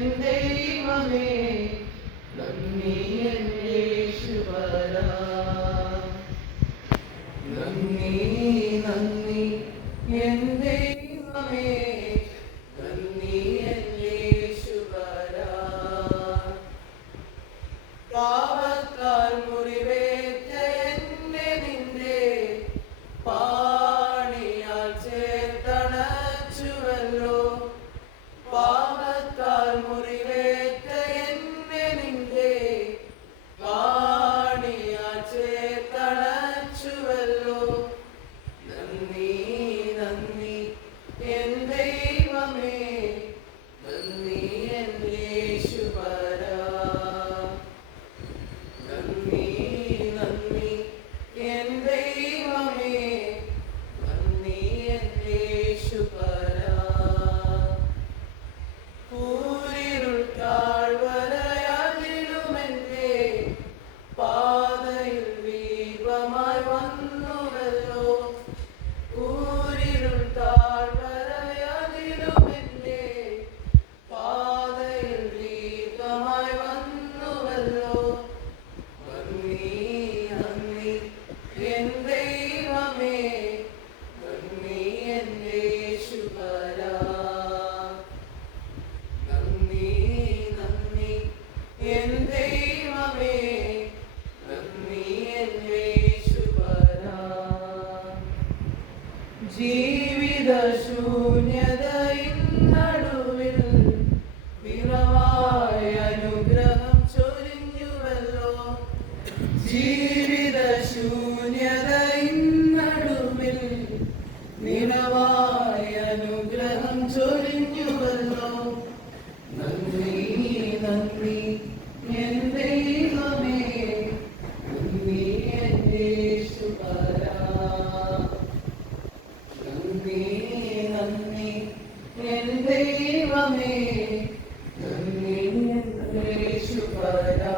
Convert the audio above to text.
ദൈവമേ നന്ദി യേശുവരാ జీవిత శూన్యత ఇన్నడు ദൈവമേ യേശുവരാ